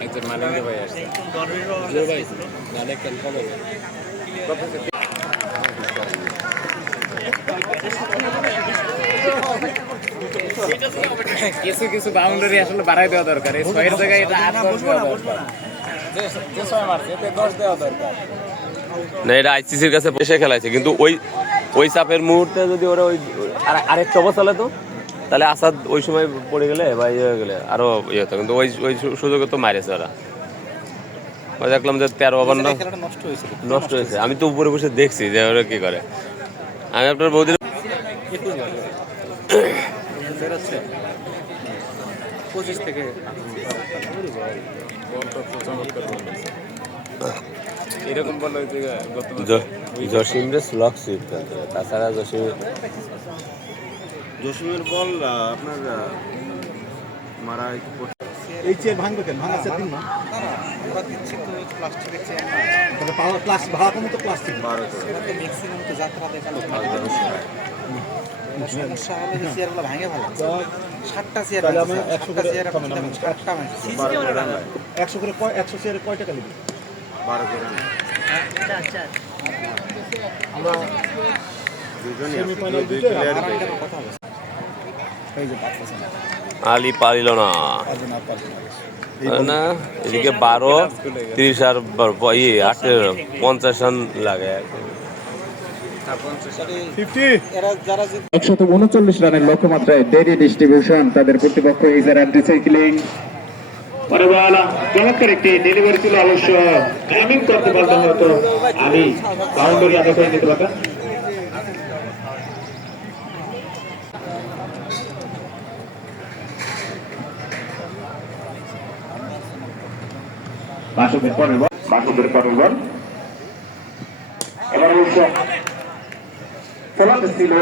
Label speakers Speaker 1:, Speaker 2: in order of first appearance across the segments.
Speaker 1: একজন ভাই আসছে। ভাই কিছু কিছু বাউন্ডারি আসলে বাড়াই দেওয়া দরকার। এই ছয়ের জায়গায় এটা আট, দশ দেওয়া দরকার। যে- দশ দেওয়া দরকার।
Speaker 2: না, এটা আইসিসির কাছে এসে খেলাইছে, কিন্তু ওই ওই চাপের মুহূর্তে যদি ওরা ওই, আর- আরেকটা অবস্থা তো? তাহলে আসাদ ওই সময় পড়ে গেলে বা ইয়ে হয়ে গেলে আরও ইয়ে হতো কিন্তু ওই ওই সুযোগে তো মারেছে ওরা। দেখলাম যে তেরো ওভার না
Speaker 1: নষ্ট হয়েছিল
Speaker 2: নষ্ট হয়েছে। আমি তো উপরে বসে দেখছি যে ওরা কি করে। আমি আপনার বৌদির
Speaker 1: পঁচিশ থেকে এরকম বল হয়েছে গত
Speaker 2: জ- জসিমরে স্লক সুইপ তাছাড়া জসিম
Speaker 3: জসিমের বল আপনার মারা
Speaker 4: এই চেয়ার ভাঙবে কেন? ভাঙা চেয়ার দিন না।
Speaker 1: আমরা দিচ্ছি তো প্লাস্টিকের চেয়ার
Speaker 4: তাহলে পাওয়ার প্লাস ভাড়া কমে তো প্লাস্টিক
Speaker 3: বারো
Speaker 1: সেটা তো ম্যাক্সিমাম তো যাত্রা দেখাল। সমস্যা হলো যে চেয়ারগুলো ভাঙে ভালো চেয়ার
Speaker 4: একশো করে
Speaker 1: চেয়ার।
Speaker 4: একশো করে কয় একশো চেয়ারে কয় টাকা নেবে?
Speaker 3: বারো করে
Speaker 4: আমরা
Speaker 3: দুজনই আছে, দুই
Speaker 4: দিতে
Speaker 3: প্লেয়ারই পেয়ে
Speaker 1: আরামদায়ক কথা হবে
Speaker 2: আলি পারিল না।
Speaker 4: না
Speaker 2: এদিকে বারো তিরিশ আর ইয়ে আঠেরো পঞ্চাশ রান লাগে।
Speaker 5: একশত উনচল্লিশ রানের লক্ষ্যমাত্রায় ডেরি ডিস্ট্রিবিউশন তাদের কর্তৃপক্ষ ইজার
Speaker 6: চমৎকার একটি ডেলিভারি ছিল অবশ্য টাইমিং করতে পারতাম হয়তো। আমি বাউন্ডারি আদায় করে নিতে পারতাম। মাসুদের পরের বল মাসুদের পরের বল। এবার অবশ্য চলতে ছিল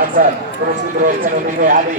Speaker 6: আচ্ছা পুরস্কৃত রয়েছেন ওদিকে আলী।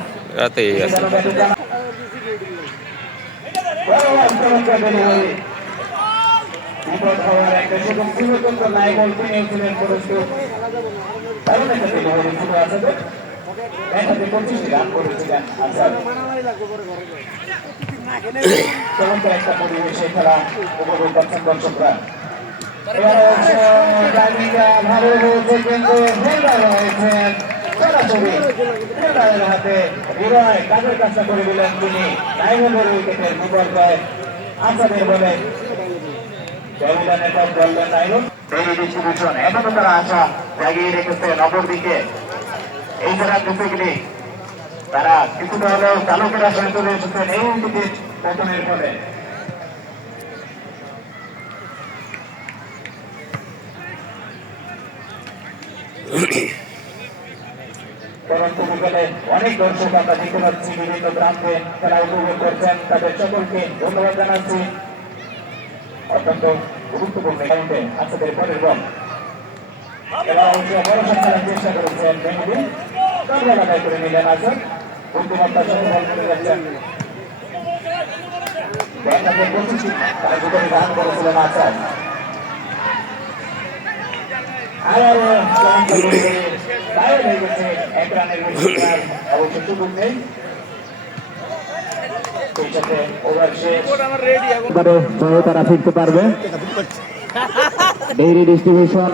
Speaker 2: রাতে আছে।
Speaker 6: একটা পরিবেশে খেলা উপভোগ করছেন দর্শকরা এবার ভালো রয়েছেন সরাসরি ফিল্ডারের হাতে হৃদয় কাজের কাজটা করে দিলেন তিনি নাইমের উইকেটের বললেন নাইমুল ডেইলি ডিস্ট্রিবিউশন এখনও তারা এই তারা কিছুটা হলেও চালকেরা সরে চলে এসেছেন এই উইকেটের পতনের ফলে পরন্তু বিকেলে অনেক দর্শক আমরা দেখতে পাচ্ছি, বিভিন্ন প্রান্তে খেলা উপভোগ করছেন। তাদের সকলকে ধন্যবাদ জানাচ্ছি। অত্যন্ত গুরুত্বপূর্ণ কাউন্টে আজকের পরের বল। চেষ্টা করেছেন বেঙ্গুলি দরবার আদায় করে তারা হয়ে গেছে এক রানের অবশ্য সুযোগ নেই
Speaker 5: তারা ফিরতে পারবে। ডেইরি ডিস্ট্রিবিউশন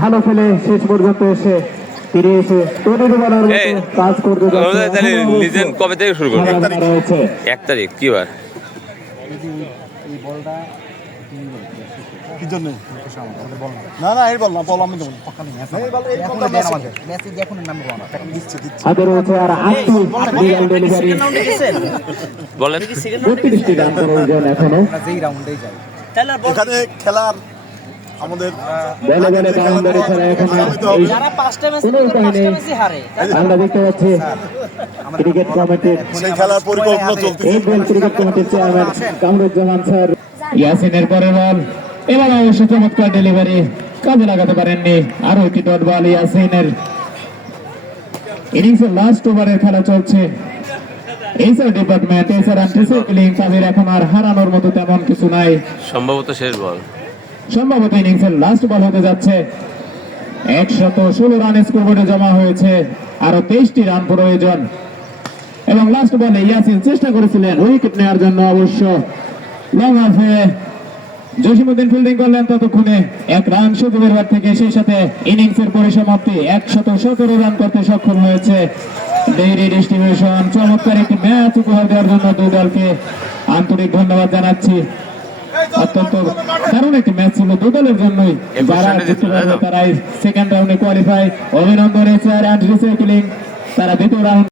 Speaker 5: ভালো খেলে শেষ পর্যন্ত এসে ফিরে এসে তৈরি বলার কাজ করতে
Speaker 2: লিজেন্ড কবে থেকে শুরু করবে? এক তারিখ কি বার?
Speaker 4: কি জন্য? না না এই বল না বল আমি দেবো এখনও খেলার আমাদের
Speaker 6: আমরা দেখতে পাচ্ছি ক্রিকেট কমিটির
Speaker 4: সেই খেলার পরিকল্পনা চলছে
Speaker 6: এই ক্রিকেট কমিটির চেয়ারম্যান কামরুজ্জামান স্যার। ইয়াসিনের পরে বল। এবার অবশ্য চমৎকার ডেলিভারি কাজে লাগাতে পারেননি আরও একটি ডট বল ইয়াসিনের। ইনিংসের লাস্ট ওভারের খেলা চলছে। ডিপার্টমেন্ট এছাড়া ডিসিপ্লিন তাদের এখন আর হারানোর মতো তেমন কিছু নাই।
Speaker 2: সম্ভবত শেষ বল।
Speaker 6: সম্ভবত ইনিংসের লাস্ট বল হতে যাচ্ছে। একশত ষোলো রান স্কোরবোর্ডে জমা হয়েছে। আরও তেইশটি রান প্রয়োজন। এবং লাস্ট বলে ইয়াসিন চেষ্টা করেছিলেন উইকেট নেওয়ার জন্য অবশ্য। লং অফে জসিমুদ্দিন ফিল্ডিং করলেন ততক্ষণে। এক রান সুযোগের বার থেকে সেই সাথে ইনিংসের পরিসমাপ্তি একশত সতেরো রান করতে সক্ষম হয়েছে। ডেইরি ডিস্ট্রিবিউশন চমৎকার একটি ম্যাচ উপহার দেওয়ার জন্য দুই দলকে আন্তরিক ধন্যবাদ জানাচ্ছি। অত্যন্ত দারুণ একটি ম্যাচ ছিল দু দলের জন্যই। যারা? তারাই সেকেন্ড রাউন্ডে কোয়ালিফাই অভিনন্দন এসআর অ্যান্ড রিসাইক্লিং তারা দ্বিতীয় রাউন্ড